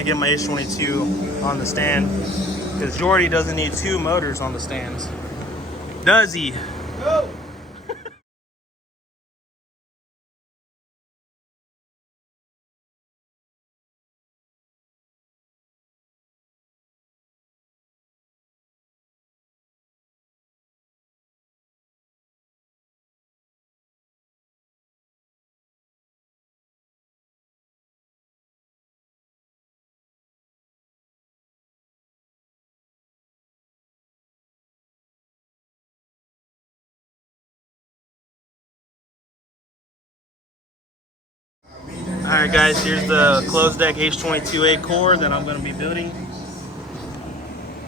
gonna get my H22 on the stand because Jordy doesn't need 2 motors on the stands. Does he? Go! Alright guys, here's the closed deck H22A core that I'm going to be building.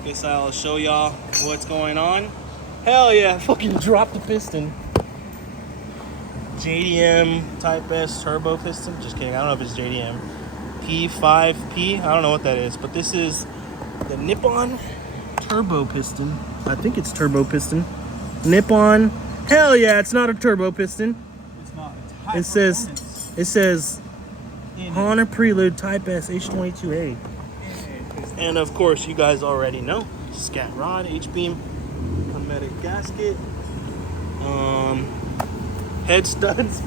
Guess I'll show y'all what's going on. Hell yeah, fucking dropped the piston. JDM Type S turbo piston. Just kidding, I don't know if it's JDM. P5P, I don't know what that is, but this is the Nippon turbo piston. I think it's turbo piston. Nippon. Hell yeah, it's not a turbo piston. It's not. It says Honda Prelude Type S H22A. And of course, you guys already know, scat rod, H-beam, hermetic gasket, head studs,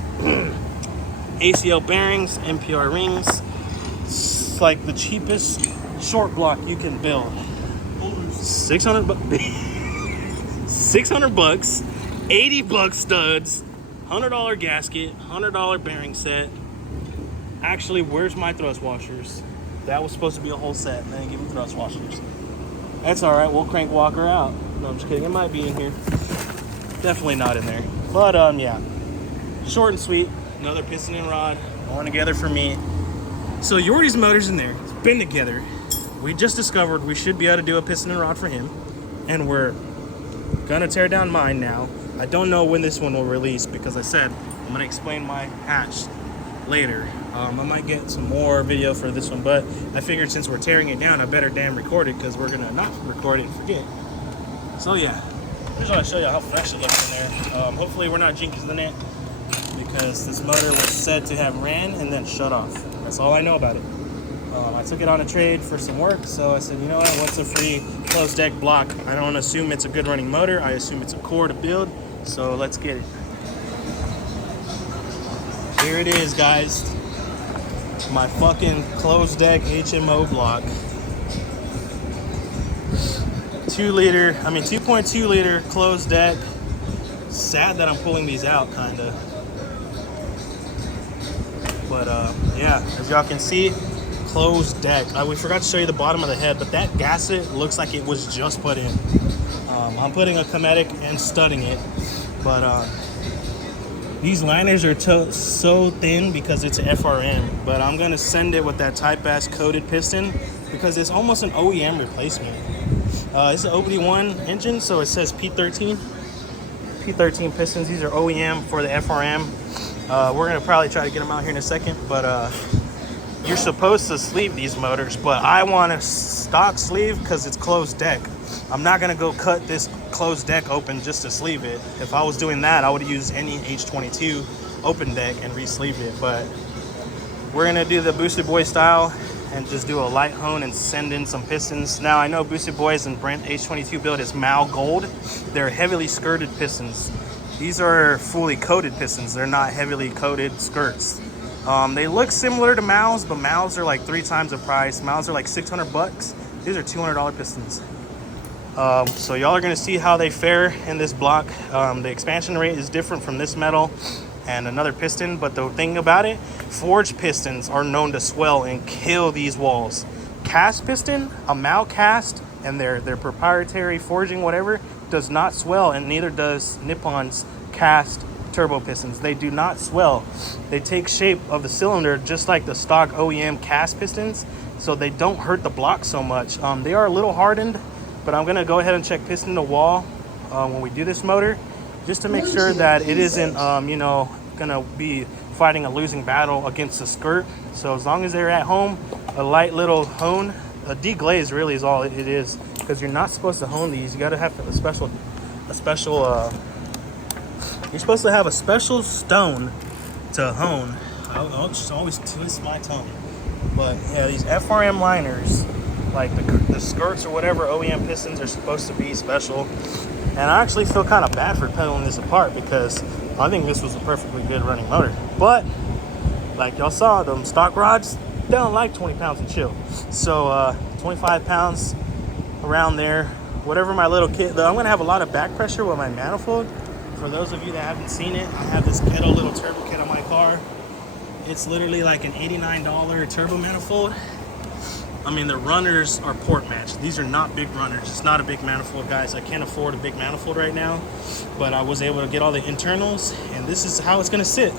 ACL bearings, MPR rings. It's like the cheapest short block you can build. 600 bucks, 80 bucks studs, $100 gasket, $100 bearing set. Actually, where's my thrust washers? That was supposed to be a whole set. They didn't give me thrust washers. That's all right. We'll crank walker out. No, I'm just kidding. It might be in here. Definitely not in there. But yeah, short and sweet. Another piston and rod going together for me. So Jordy's motor's in there. It's been together. We just discovered we should be able to do a piston and rod for him, and we're gonna tear down mine now. I don't know when this one will release because I said I'm gonna explain my hatch later. I might get some more video for this one, but I figured since we're tearing it down, I better damn record it because we're gonna not record it and forget. So yeah, I just want to show you how fresh it looks in there. Hopefully we're not jinxing it because this motor was said to have ran and then shut off. That's all I know about it. I took it on a trade for some work, so I said, you know what, what's a free closed deck block? I don't assume it's a good running motor. I assume it's a core to build, so let's get it. Here it is, guys. My fucking closed deck HMO block. 2.2 liter closed deck. Sad that I'm pulling these out, kinda. But yeah, as y'all can see, closed deck. We forgot to show you the bottom of the head, but that gasket looks like it was just put in. I'm putting a Cometic and studding it, but these liners are so thin because it's an FRM, but I'm gonna send it with that Type S coated piston because it's almost an OEM replacement. It's an OBD1 engine, so it says P13 pistons. These are OEM for the FRM. We're gonna probably try to get them out here in a second, but you're supposed to sleeve these motors, but I want a stock sleeve because it's closed deck. I'm not gonna go cut this closed deck open just to sleeve it. If I was doing that, I would use any H22 open deck and re-sleeve it, but we're gonna do the Boosted Boy style and just do a light hone and send in some pistons. Now I know Boosted Boys and Brent H22 build is Mal Gold. They're heavily skirted pistons. These are fully coated pistons. They're not heavily coated skirts. They look similar to Mal's, but Mal's are like 3 times the price. Mal's are like 600 bucks. These are $200 pistons. So y'all are gonna see how they fare in this block. The expansion rate is different from this metal and another piston, but the thing about it, forged pistons are known to swell and kill these walls. Cast piston, a Mal cast, and their proprietary forging whatever, does not swell, and neither does Nippon's cast turbo pistons. They do not swell. They take shape of the cylinder just like the stock OEM cast pistons, so they don't hurt the block so much. They are a little hardened, but I'm gonna go ahead and check piston to wall when we do this motor, just to make sure that it isn't, you know, gonna be fighting a losing battle against the skirt. So as long as they're at home, a light little hone, a deglaze really is all it is, because you're not supposed to hone these. You gotta have you're supposed to have a special stone to hone. I'll just always twist my tongue. But yeah, these FRM liners, like the skirts or whatever OEM pistons are supposed to be special. And I actually feel kind of bad for pedaling this apart because I think this was a perfectly good running motor. But like y'all saw, them stock rods, they don't like 20 pounds and chill. So 25 pounds around there. Whatever my little kit, though, I'm gonna have a lot of back pressure with my manifold. For those of you that haven't seen it, I have this Kettle little turbo kit on my car. It's literally like an $89 turbo manifold. I mean, the runners are port matched. These are not big runners. It's not a big manifold, guys. I can't afford a big manifold right now, but I was able to get all the internals, and this is how it's gonna sit.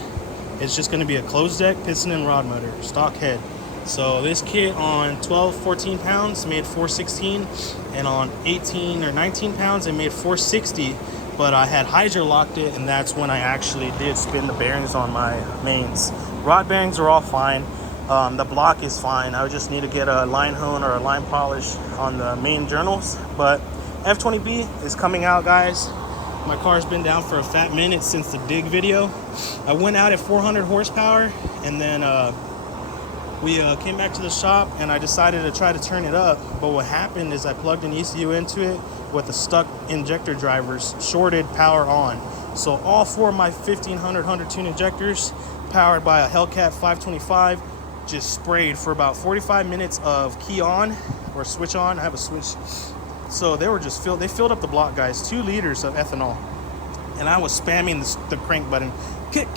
It's just gonna be a closed deck piston and rod motor, stock head. So this kit on 12, 14 pounds made 416, and on 18 or 19 pounds it made 460, but I had hydrolocked it, and that's when I actually did spin the bearings on my mains. Rod bearings are all fine. The block is fine. I would just need to get a line hone or a line polish on the main journals. But F20B is coming out, guys. My car's been down for a fat minute since the dig video. I went out at 400 horsepower, and then we came back to the shop, and I decided to try to turn it up. But what happened is I plugged an ECU into it with the stuck injector drivers, shorted power on. So all four of my 1500 100 tune injectors, powered by a Hellcat 525, just sprayed for about 45 minutes of key on or switch on. I have a switch. So they were just they filled up the block, guys, 2 liters of ethanol. And I was spamming the crank button, kick,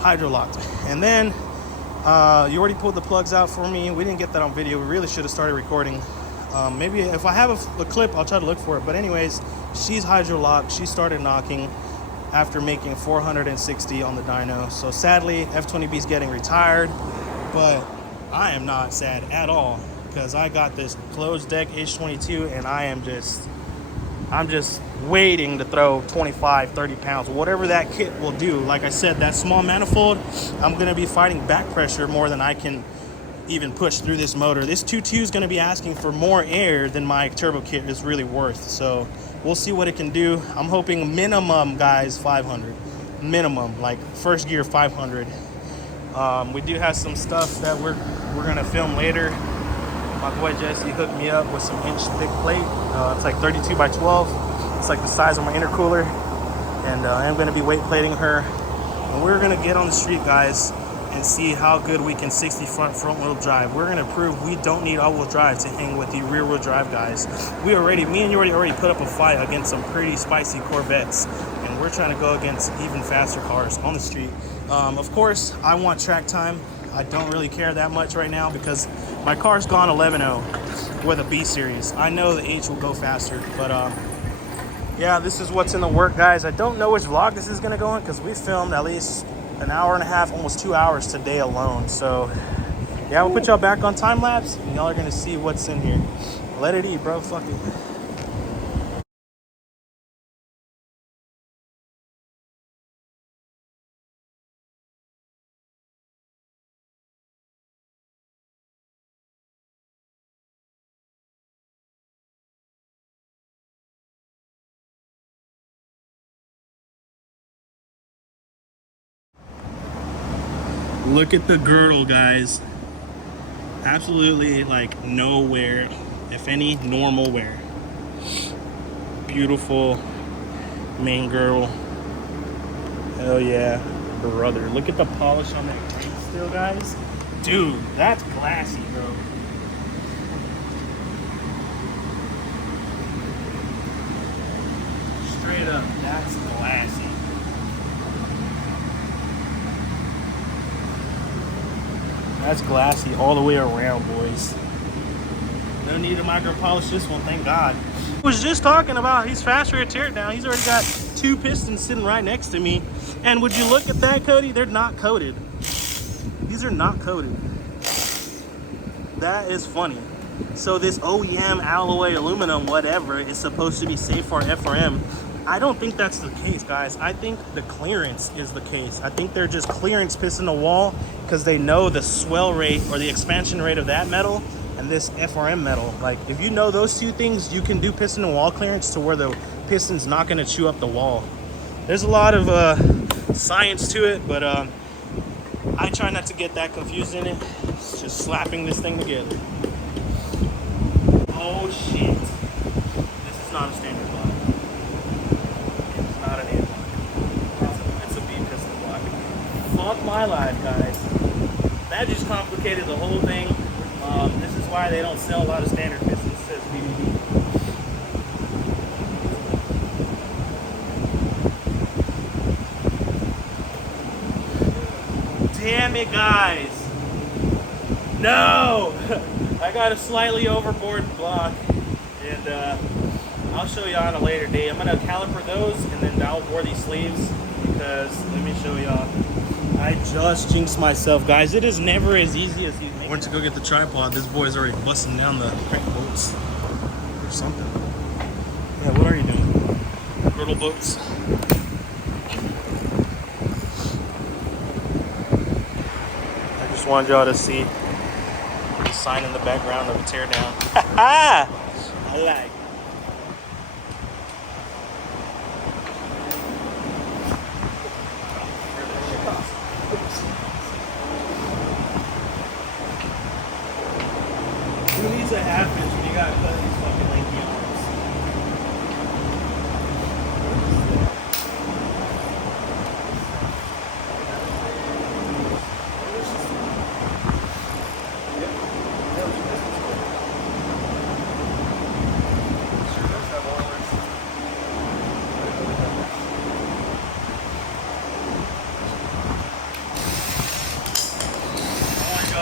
hydrolocked. And then you already pulled the plugs out for me. We didn't get that on video. We really should have started recording. Maybe if I have a clip, I'll try to look for it. But anyways, she's hydrolocked. She started knocking after making 460 on the dyno. So sadly, F20B is getting retired, but I am not sad at all because I got this closed deck H22, and I'm just waiting to throw 25, 30 pounds, whatever that kit will do. Like I said, that small manifold, I'm gonna be fighting back pressure more than I can even push through this motor. This 2.2 is gonna be asking for more air than my turbo kit is really worth. So we'll see what it can do. I'm hoping minimum, guys, 500. Minimum, like first gear 500. We do have some stuff that we're gonna film later. My boy Jesse hooked me up with some inch thick plate. It's like 32 by 12. It's like the size of my intercooler. And I am gonna be weight plating her. And we're gonna get on the street, guys, and see how good we can 60 front wheel drive. We're gonna prove we don't need all-wheel drive to hang with the rear wheel drive guys. Me and you already put up a fight against some pretty spicy Corvettes, and we're trying to go against even faster cars on the street. Of course, I want track time. I don't really care that much right now because my car's gone 11.0 with a B series. I know the H will go faster, but yeah, this is what's in the work, guys. I don't know which vlog this is gonna go in because we filmed at least an hour and a half, almost 2 hours today alone. So yeah, we'll put y'all back on time lapse, and y'all are gonna see what's in here. Let it eat, bro. Fuck it. Look at the girdle, guys. Absolutely like no wear, if any, normal wear. Beautiful main girdle. Hell yeah, brother. Look at the polish on that crank still, guys. Dude, that's glassy, bro. Straight up, that's glassy. That's glassy all the way around, boys. No need to micro polish this one, thank God. I was just talking about he's faster at teardown. He's already got 2 pistons sitting right next to me. And would you look at that, Cody? They're not coated. These are not coated. That is funny. So this OEM alloy aluminum whatever is supposed to be safe for FRM. I don't think that's the case, guys. I think the clearance is the case. I think they're just clearance piston the wall because they know the swell rate or the expansion rate of that metal and this FRM metal. Like, if you know those 2 things, you can do piston and wall clearance to where the piston's not going to chew up the wall. There's a lot of science to it, but I try not to get that confused in it. It's just slapping this thing together. Oh shit. This is not a standard block. It's not an A block. It's a B piston block. Fuck my life, guys. That just complicated the whole thing. This is why they don't sell a lot of standard pistons. It says BBB. Damn it, guys. No! I got a slightly overboard block, and I'll show you on a later day. I'm gonna caliper those and then I'll bore these sleeves because let me show y'all. I just jinxed myself, guys. It is never as easy as you think. I went to go get the tripod. This boy's already busting down the crank bolts or something. Yeah, what are you doing? Girdle bolts. I just wanted y'all to see the sign in the background of a teardown. Ha I like. Who needs a half inch when you got to cut these fucking lanky arms?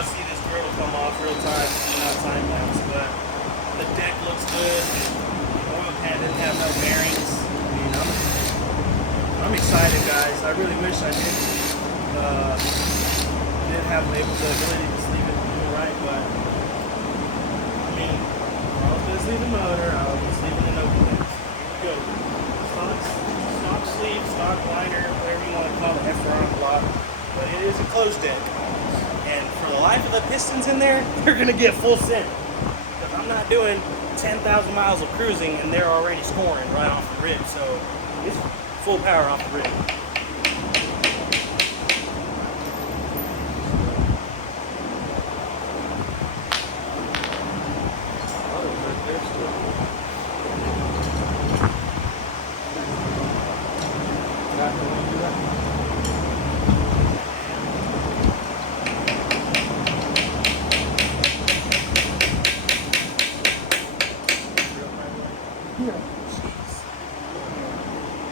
See this girdle come off real time, not time lapse, but the deck looks good. The oil pan didn't have no bearings. I mean, I'm excited, guys. I really wish I did have the ability to sleeve it right, but I mean, I was gonna sleeve the motor, I was gonna sleeve the open things. Here we go. Stock sleeve, stock liner, whatever you want to call it, F-round block, but it is a closed deck. And for the life of the pistons in there, they're gonna get full send. Because I'm not doing 10,000 miles of cruising and they're already scoring right off the rib. So it's full power off the rib.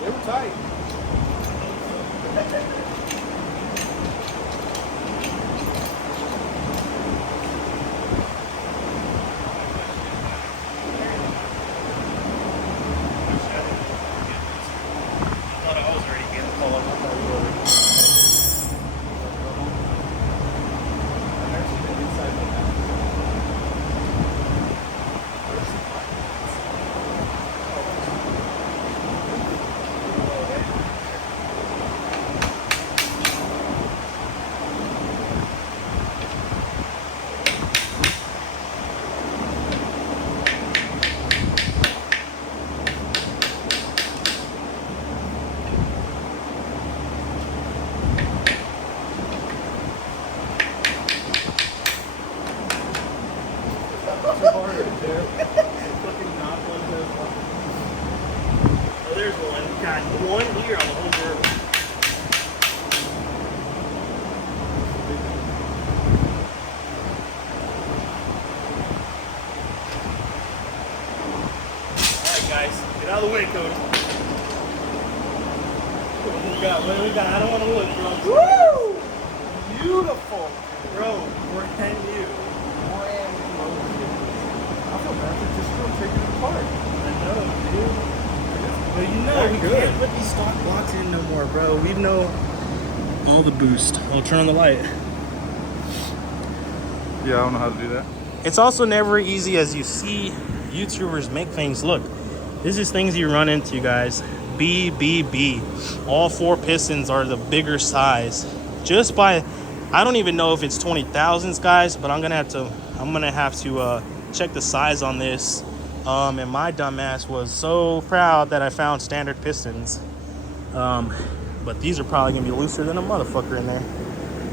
They were tight. Oh, there's one. Got one here on the whole girdle. Alright guys, get out of the way, Cody. What do we got? What do we got? I don't want to look, bro. Woo! Beautiful. Bro, brand new. I feel bad for just still taking it apart. I know, dude. But you know, we can't put these stock blocks in no more, bro. We know all the boost. I'll turn on the light. Yeah, I don't know how to do that. It's also never easy as you see YouTubers make things look. This is things you run into, guys. BBB. All four pistons are the bigger size. Just by, I don't even know if it's 20,000s, guys, but I'm gonna have to check the size on this. And my dumbass was so proud that I found standard pistons. But these are probably gonna be looser than a motherfucker in there.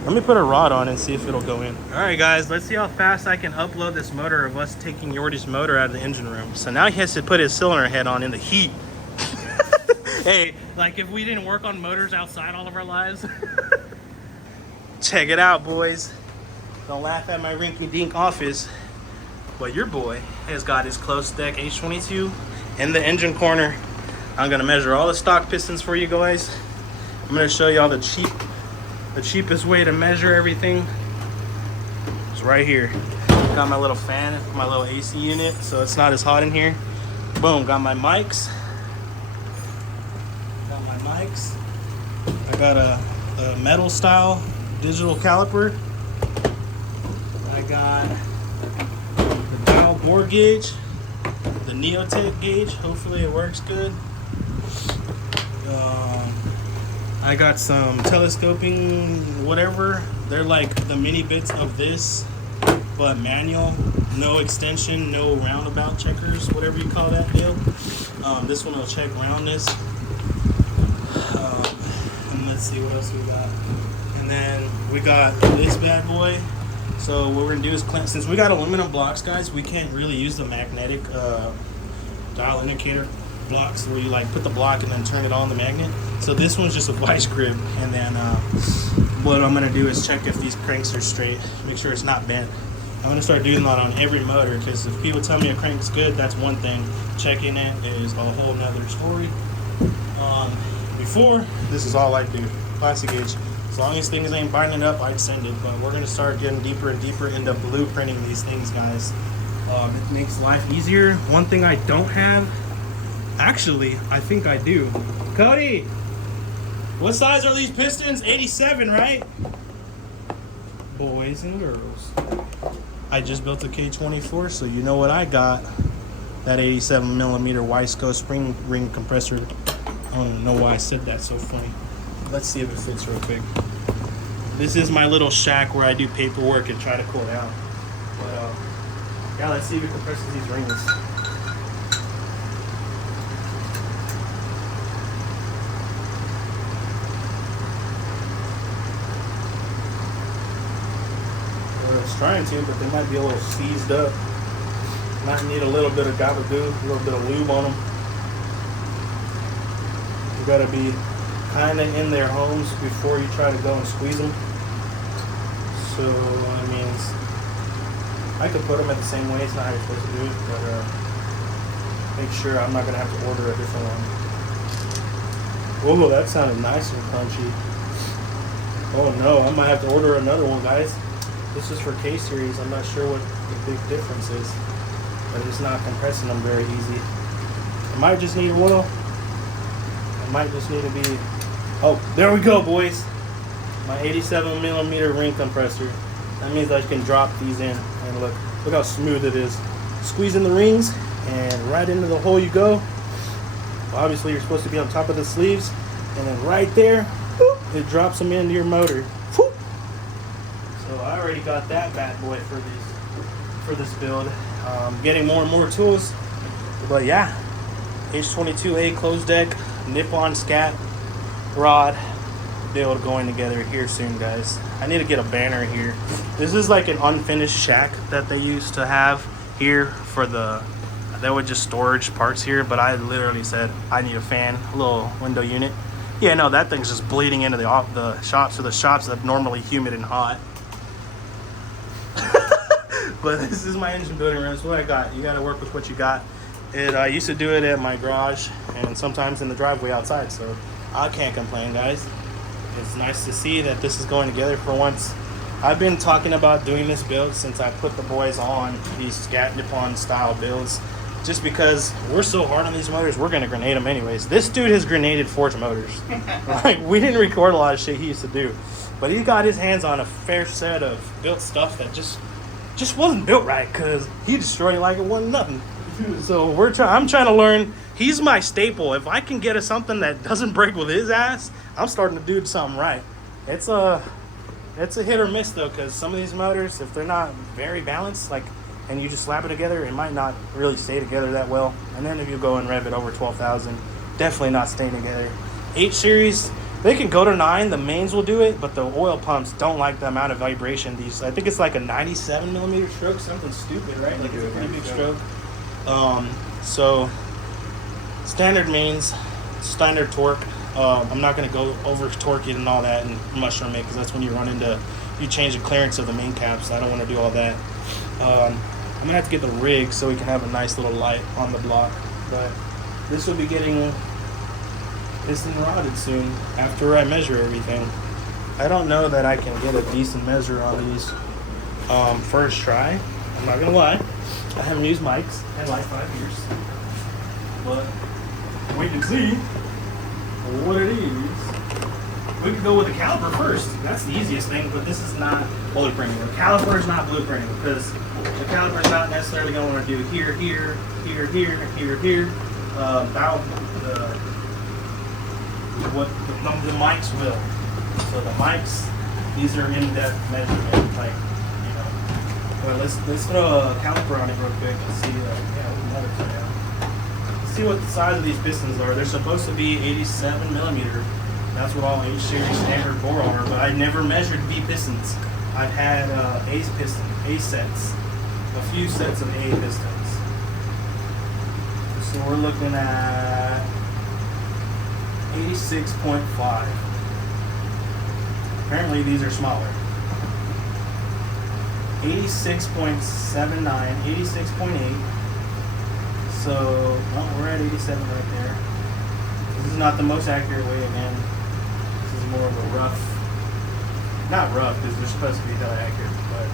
Let me put a rod on and see if it'll go in. All right, guys, let's see how fast I can upload this motor of us taking Yordi's motor out of the engine room. So now he has to put his cylinder head on in the heat. Hey, like if we didn't work on motors outside all of our lives. Check it out, boys. Don't laugh at my rinky-dink office. But your boy has got his closed deck H22 in the engine corner. I'm gonna measure all the stock pistons for you guys. I'm gonna show you all the cheapest way to measure everything. It's right here. Got my little fan, my little AC unit, so it's not as hot in here. Boom, got my mics. I got a metal style digital caliper. I got the dial bore gauge, the Neotech gauge. Hopefully it works good. I got some telescoping whatever. They're like the mini bits of this, but manual. No extension, no roundabout checkers, whatever you call that deal. This one will check roundness. And let's see what else we got. And then we got this bad boy. So what we're gonna do is clamp. Since we got aluminum blocks, guys, we can't really use the magnetic dial indicator blocks where you like put the block and then turn it on the magnet. So this one's just a vice grip, and then what I'm gonna do is check if these cranks are straight, make sure it's not bent. I'm gonna start doing that on every motor, because if people tell me a crank's good, that's one thing. Checking it is a whole nother story. Before, this is all I do, plastic gauge. As long as things ain't binding up, I'd send it. But we're gonna start getting deeper and deeper into blueprinting these things, guys. It makes life easier. One thing I don't have, actually, I think I do. Cody, what size are these pistons? 87, right? Boys and girls. I just built a K24, so you know what I got. That 87 millimeter Wiseco spring ring compressor. I don't know why I said that so funny. Let's see if it fits real quick. This is my little shack where I do paperwork and try to cool down. But yeah, let's see if it compresses these rings. Well, it's trying to, but they might be a little seized up. Might need a little bit of gabagoo, a little bit of lube on them. You gotta be kind of in their homes before you try to go and squeeze them. So, I mean, I could put them at the same way. It's not how you're supposed to do it, but make sure I'm not gonna have to order a different one. Oh, that sounded nice and crunchy. Oh no, I might have to order another one, guys. This is for K series. I'm not sure what the big difference is, but it's not compressing them very easy. I might just need oil. I might just need to be. Oh, there we go, boys. My 87 millimeter ring compressor. That means I can drop these in, and look how smooth it is. Squeezing the rings, and right into the hole you go. Well, obviously, you're supposed to be on top of the sleeves, and then right there, whoop, it drops them into your motor. Whoop. So I already got that bad boy for this build. Getting more and more tools, but yeah, H22A closed deck, nippon scat rod build going together here soon, guys. I need to get a banner here. This is like an unfinished shack that they used to have here for they would just storage parts here, but I literally said I need a fan, a little window unit. Yeah, no, that thing's just bleeding into the shops, so the shops that normally humid and hot. But this is my engine building room. It's what I got. You got to work with what you got. I used to do it at my garage and sometimes in the driveway outside, so I can't complain, guys. It's nice to see that this is going together for once. I've been talking about doing this build since I put the boys on these scat nippon style builds, just because we're so hard on these motors, we're gonna grenade them anyways. This dude has grenaded forged motors. Like, we didn't record a lot of shit he used to do, but he got his hands on a fair set of built stuff that just wasn't built right, because he destroyed it like it wasn't nothing. So I'm trying to learn. He's my staple. If I can get something that doesn't break with his ass, I'm starting to do something right. It's a hit or miss though, because some of these motors, if they're not very balanced, like, and you just slap it together, it might not really stay together that well. And then if you go and rev it over 12,000, definitely not staying together. H series, They can go to 9. The mains will do it, but the oil pumps don't like the amount of vibration. These, I think it's like a 97 millimeter stroke, something stupid, right? Like it's a pretty big stroke. So standard mains, standard torque. I'm not going to go over torque it and all that and mushroom it, because that's when you run into, you change the clearance of the main caps. I don't want to do all that. I'm going to have to get the rig so we can have a nice little light on the block. But this will be getting piston rodded soon after I measure everything. I don't know that I can get a decent measure on these first try. I'm not going to lie. I haven't used mics in like 5 years. But we can see what it is. We could go with the caliper first. That's the easiest thing, but this is not blueprinting. The caliper is not blueprinting, because the caliper is not necessarily going to want to do here, here, here, here, here, here. About what the mics will. So the mics, these are in-depth measurement, like, you know. Well, let's throw a caliper on it real quick and see. Let's see what the size of these pistons are. They're supposed to be 87 millimeter. That's what all H series standard bore are. But I never measured V pistons. I've had A sets, a few sets of A pistons. So we're looking at 86.5. Apparently these are smaller. 86.79, 86.8. So, well, we're at 87 right there. This is not the most accurate way again. This is more of a rough, not rough because they're supposed to be hella accurate, but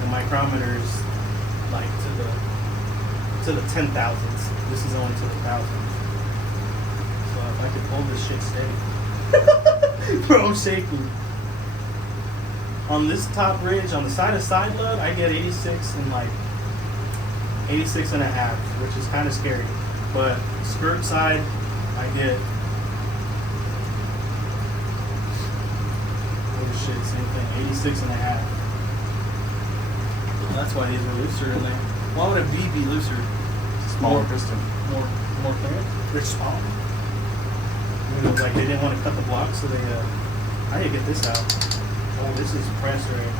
the micrometers like to the 10,000s. This is only to the thousands. So if I could hold this shit steady. Bro, I'm shaking. On this top ridge, on the side of side load, I get 86 and like 86 and a half, which is kind of scary. But skirt side, I get, oh shit, same thing, 86 and a half. That's why these are looser in there. Why would a V be looser? Smaller piston. More clear? They're small. You know, like they didn't want to cut the block, so they, I need to get this out. Oh, this is press right.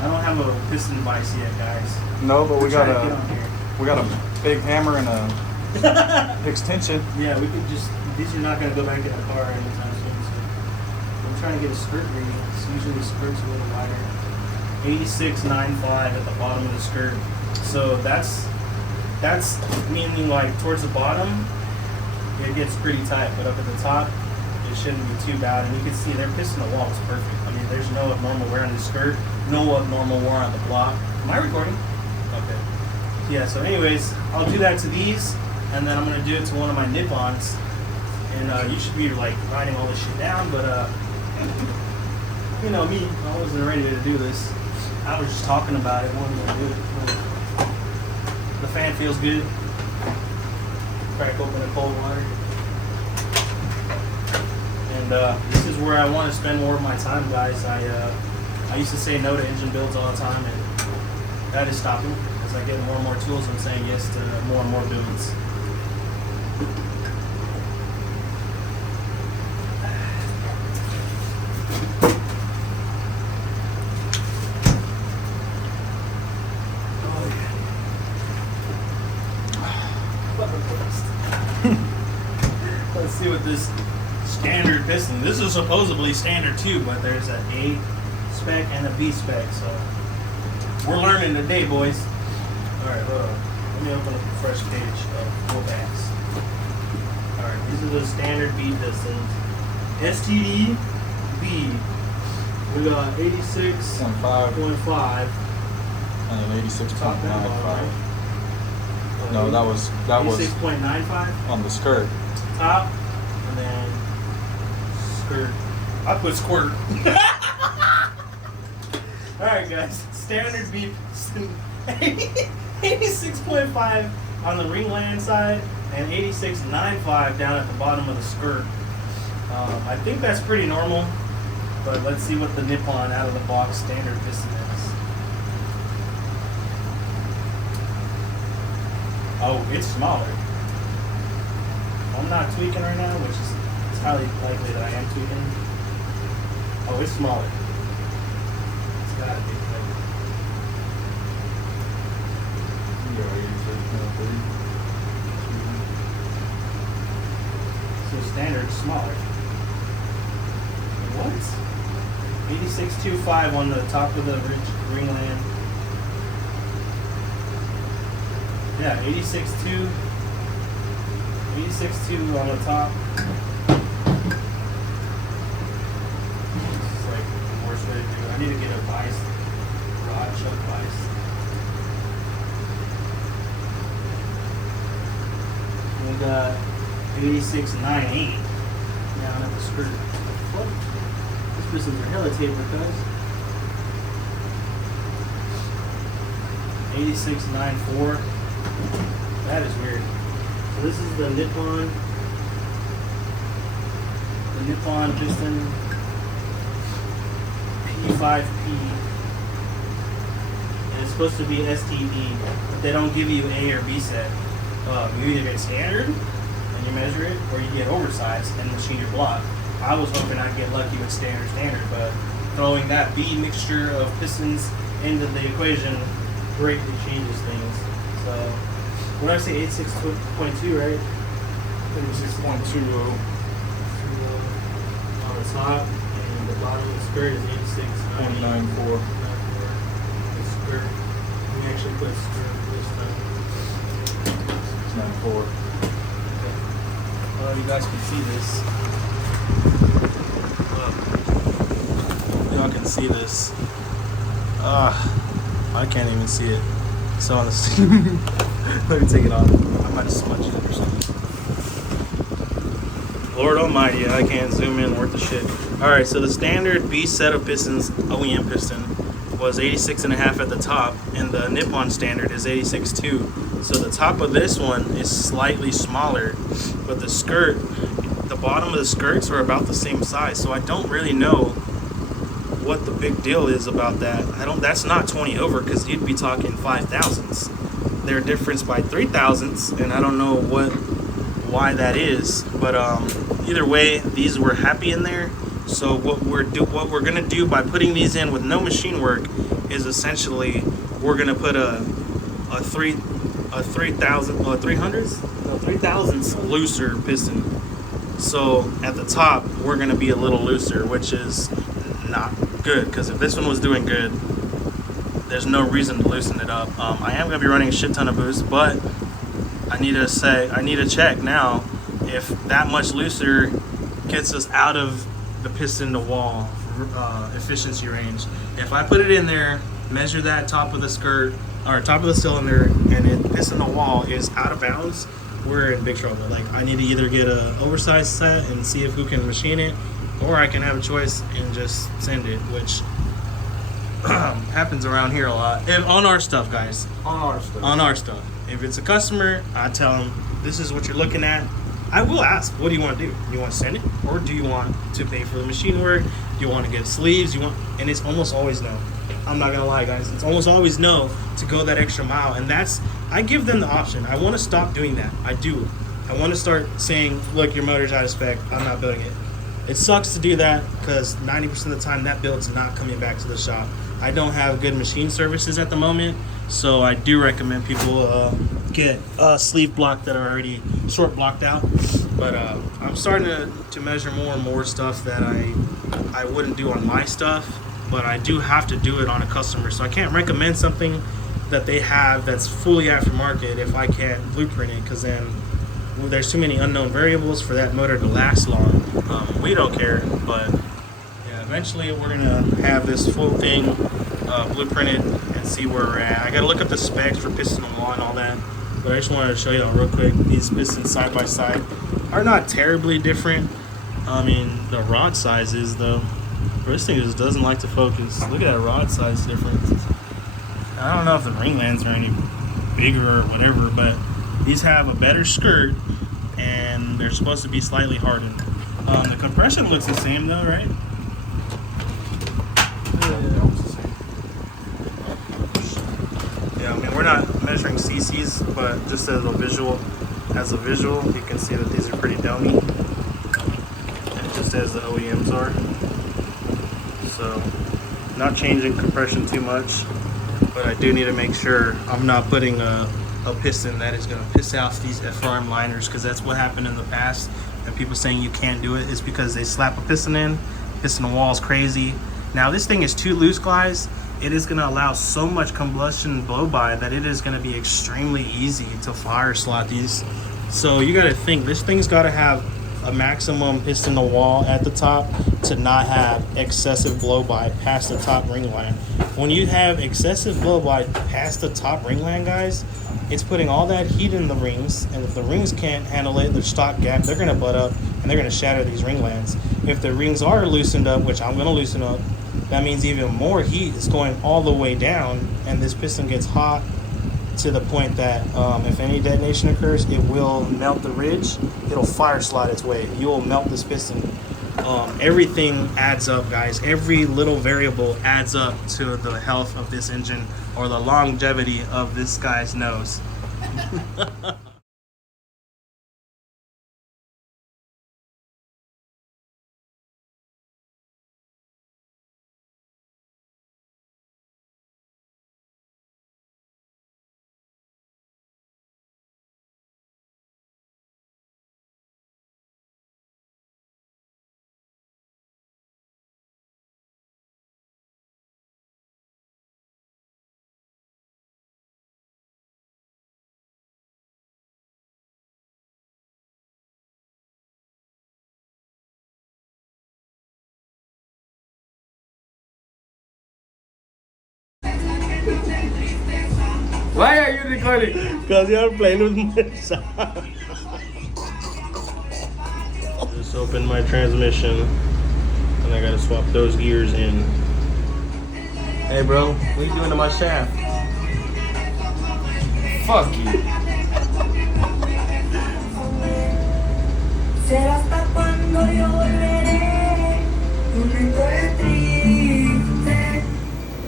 I don't have a piston vise yet, guys. No, but we got a big hammer and a extension. Yeah, we could just, these are not going to go back in the car anytime soon. So I'm trying to get a skirt reading. It's usually the skirt's a little wider. 86.95 at the bottom of the skirt. So that's meaning like towards the bottom, it gets pretty tight, but up at the top, it shouldn't be too bad. And you can see their piston wall is perfect. I mean, there's no abnormal wear on the skirt, no abnormal wear on the block. Am I recording? Okay. Yeah, so anyways, I'll do that to these, and then I'm going to do it to one of my nippons. And you should be like writing all this shit down, but you know me, I wasn't ready to do this. I was just talking about it, wasn't going to do it. The fan feels good. Crack open the cold water. And this is where I want to spend more of my time, guys. I used to say no to engine builds all the time, and that is stopping. As I get more and more tools, I'm saying yes to more and more builds. Let's see what this standard piston. This is supposedly standard too, but there's an A spec and a B spec, so we're learning today, boys. Alright, let me open up a fresh page of full backs. Alright, these are the standard B pistons. STD B. We got 86.5 and 86.95. Right? No, that was 86.95 on the skirt. top, and then skirt. I put squirt. Alright guys, standard B piston. 86.5 on the ringland side and 86.95 down at the bottom of the skirt. I think that's pretty normal, but let's see what the nippon out of the box standard piston is. Oh, it's smaller. I'm not tweaking right now, which is highly likely that I am tweaking. Oh, it's smaller. It's gotta be. So standard is smaller. What? 86.25 on the top of the ringland. Yeah, 86.2. 86.2 on the top. It's like the worst way to do it. I need to get a vice, rod chuck vice. We got 86.98 down at the skirt. What? These pistons are hella tapered, guys. 86.94. That is weird. So this is the nippon piston P5P. And it's supposed to be STD, but they don't give you A or B set. You either get standard and you measure it, or you get oversized and machine your block. I was hoping I'd get lucky with standard, but throwing that B mixture of pistons into the equation greatly changes things. So, what did I say, 86.2, right? I think it was 6.20 on the top, and the bottom of the skirt is 86.94. The skirt, we actually put skirt this time. 94. Well, you guys can see this. Y'all can see this. I can't even see it. So on the let me take it off. I might have smudged it or something. Lord Almighty, I can't zoom in worth the shit. All right, so the standard B set of pistons, OEM piston, was 86.5 at the top, and the Nippon standard is 86.2. So the top of this one is slightly smaller, but the skirt, the bottom of the skirts are about the same size. So I don't really know what the big deal is about that. That's not 20 over, because you'd be talking 5,000ths. They're difference by 3,000ths, and I don't know why that is. But either way, these were happy in there. So what we're gonna do by putting these in with no machine work is essentially we're gonna put a 3,000ths looser piston. So at the top we're gonna be a little looser, which is not good, because if this one was doing good, there's no reason to loosen it up. I am gonna be running a shit ton of boost, but I need to check now if that much looser gets us out of the piston to wall efficiency range. If I put it in there, measure that top of the skirt or top of the cylinder, and it piston to wall is out of bounds, we're in big trouble. Like, I need to either get a oversized set and see if we can machine it, or I can have a choice and just send it, which happens around here a lot. And on our stuff, guys. On our stuff. If it's a customer, I tell them, this is what you're looking at. I will ask, what do you want to do? Do you want to send it, or do you want to pay for the machine work? Do you want to get sleeves? And it's almost always no. I'm not gonna lie, guys. It's almost always no to go that extra mile, and I give them the option. I want to stop doing that. I do. I want to start saying, look, your motor's out of spec. I'm not building it. It sucks to do that, because 90% of the time that build's not coming back to the shop. I don't have good machine services at the moment, so I do recommend people get sleeve block that are already short blocked out. But I'm starting to measure more and more stuff that I wouldn't do on my stuff, but I do have to do it on a customer. So I can't recommend something that they have that's fully aftermarket if I can't blueprint it, because then there's too many unknown variables for that motor to last long. We don't care, but yeah, eventually we're gonna have this full thing blueprinted and see where we're at. I gotta look up the specs for piston and wall and all that, but I just wanted to show you real quick. These pistons side by side are not terribly different. I mean, the rod size is, though. This thing just doesn't like to focus. Look at that rod size difference. I don't know if the ringlands are any bigger or whatever, but these have a better skirt and they're supposed to be slightly hardened. The compression looks the same though, right? Yeah, I mean, we're not measuring cc's, but just as a visual, you can see that these are pretty domey. just as the OEMs are. So not changing compression too much, but I do need to make sure I'm not putting a piston that is going to piss off these FRM liners, because that's what happened in the past. And people saying you can't do it is because they slap a piston in, piston wall is crazy. Now this thing is too loose, guys. It is going to allow so much combustion blow by that it is going to be extremely easy to fire slot these. So you got to think, this thing's got to have a maximum piston to wall at the top to not have excessive blow by past the top ring line. When you have excessive blow by past the top ring line, guys, it's putting all that heat in the rings, and if the rings can't handle it, their stock gap, they're going to butt up and they're going to shatter these ring lands. If the rings are loosened up, which I'm going to loosen up, that means even more heat is going all the way down, and this piston gets hot to the point that if any detonation occurs, it will melt the ridge. It'll fire slot its way. You'll melt this piston. Everything adds up, guys. Every little variable adds up to the health of this engine or the longevity of this guy's nose. Why are you recording? Because you're playing with my sound. Just opened my transmission and I gotta swap those gears in. Hey bro, what are you doing to my shaft? Fuck you.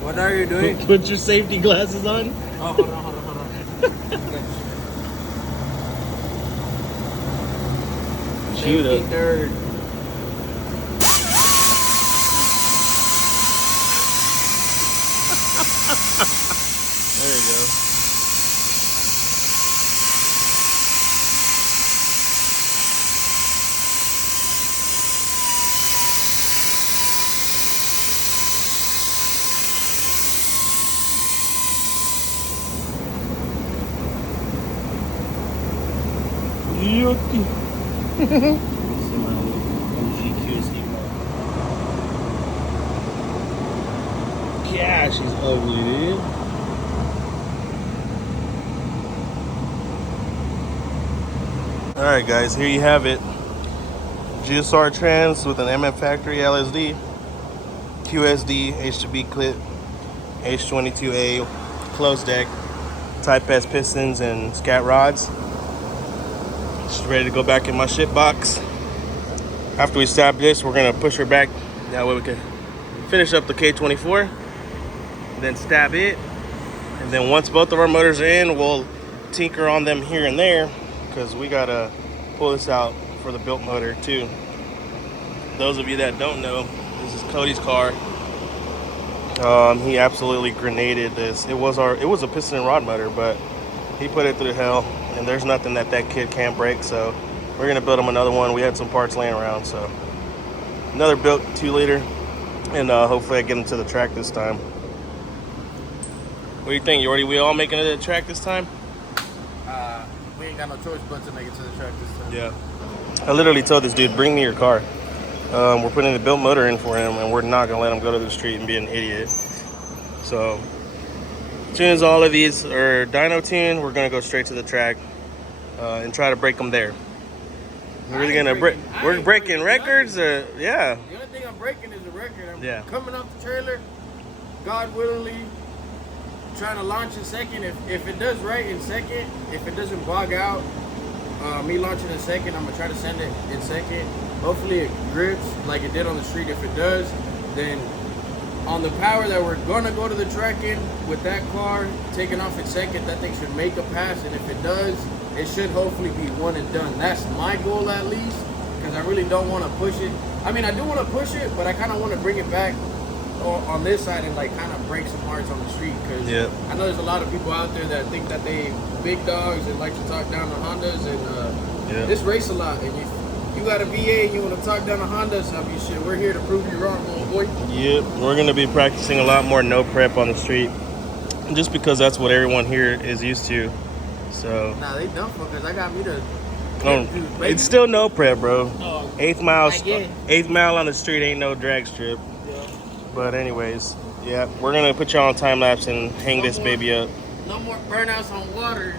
What are you doing? Put your safety glasses on. Oh, hold on. Shoot up. Nerd. There you go. Yucky. Yeah, she's ugly, dude. Alright guys, here you have it. GSR trans with an MF factory LSD, QSD, H2B clip, H22A closed deck, Type S pistons and scat rods. She's ready to go back in my ship box. After we stab this, we're gonna push her back. That way we can finish up the K24, then stab it. And then once both of our motors are in, we'll tinker on them here and there, because we gotta pull this out for the built motor too. Those of you that don't know, this is Cody's car. He absolutely grenaded this. It was a piston and rod motor, but he put it through hell, and there's nothing that kid can't break. So we're gonna build him another one. We had some parts laying around, so another built 2-liter, and hopefully I get him to the track this time. What do you think, Yordi? We all making it to the track this time? We ain't got no choice but to make it to the track this time. Yeah. I literally told this dude, bring me your car. We're putting the built motor in for him, and we're not gonna let him go to the street and be an idiot. So as soon as all of these are dyno tuned, we're gonna go straight to the track and try to break them there. We're breaking records, or yeah. The only thing I'm breaking is a record. I'm Yeah. coming off the trailer, God willingly, trying to launch in second. If it does right in second, if it doesn't bog out, me launching in second, I'm gonna try to send it in second. Hopefully it grips like it did on the street. If it does, then on the power that we're gonna go to the track in with that car taking off in second, that thing should make a pass. And if it does, it should hopefully be one and done. That's my goal at least. because I really don't want to push it. I mean, I do want to push it, but I kind of want to bring it back on this side and like kind of break some hearts on the street, because I know there's a lot of people out there that think that they big dogs and like to talk down the Hondas, and this RACE-ALOT, and you got a VA and you want to talk down the Hondas, I mean, shit, we're here to prove you wrong, little boy. Yep, we're gonna be practicing a lot more no prep on the street, just because that's what everyone here is used to. So nah, they dumb fuckers. I got me to. It's still no prep, bro. Oh, Eighth mile on the street ain't no drag strip. Yeah. But anyways, yeah, we're gonna put y'all on time lapse and hang this baby up. No more burnouts on water.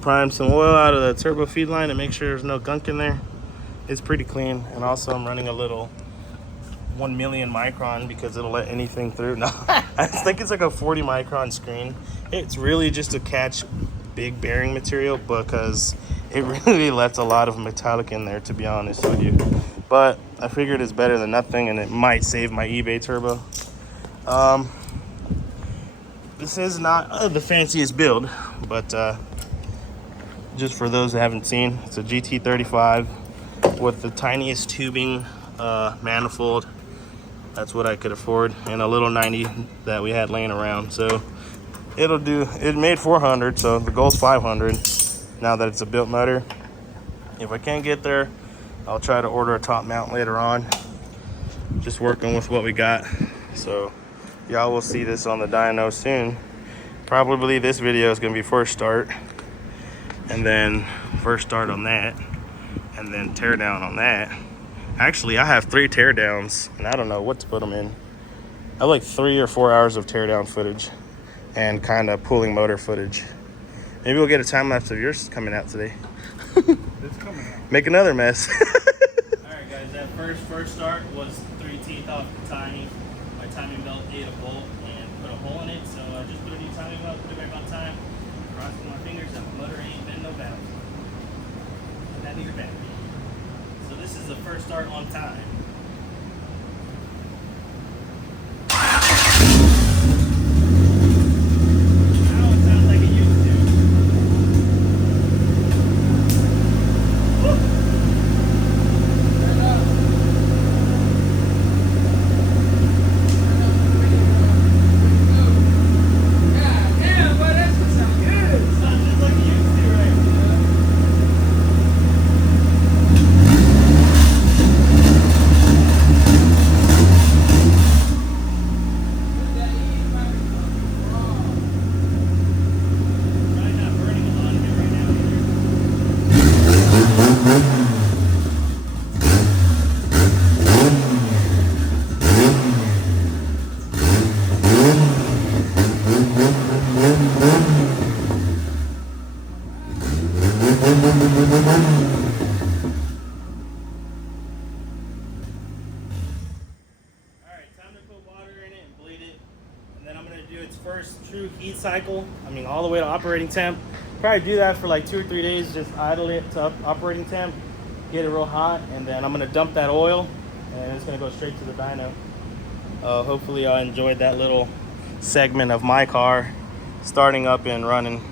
Prime some oil out of the turbo feed line to make sure there's no gunk in there. It's pretty clean, and also I'm running a little 1 million micron because it'll let anything through. No, I think it's like a 40 micron screen. It's really just to catch big bearing material, because it really lets a lot of metallic in there, to be honest with you. But I figured it's better than nothing, and it might save my eBay turbo. This is not the fanciest build, but just for those that haven't seen, it's a GT35 with the tiniest tubing manifold. That's what I could afford, and a little 90 that we had laying around. So it'll do. It made 400, so the goal's 500 now that it's a built motor. If I can't get there, I'll try to order a top mount later on. Just working with what we got. So y'all will see this on the dyno soon. Probably this video is going to be first start, and then first start on that, and then tear down on that. Actually, I have 3 teardowns, and I don't know what to put them in. I have like 3 or 4 hours of teardown footage and kind of pulling motor footage. Maybe we'll get a time lapse of yours coming out today. It's coming out. Make another mess. All right, guys, that first start was 3 teeth off the timing. My timing belt ate a bolt and put a hole in it, so I just put a new timing belt, put it back on time, crossing my fingers, and the motor ain't been no valve. And that needed battery. So this is the first start on time. Now it sounds like it used to. Woo! True heat cycle. I mean, all the way to operating temp. Probably do that for like 2 or 3 days, just idle it to operating temp, get it real hot, and then I'm gonna dump that oil, and it's gonna go straight to the dyno. Hopefully y'all enjoyed that little segment of my car starting up and running.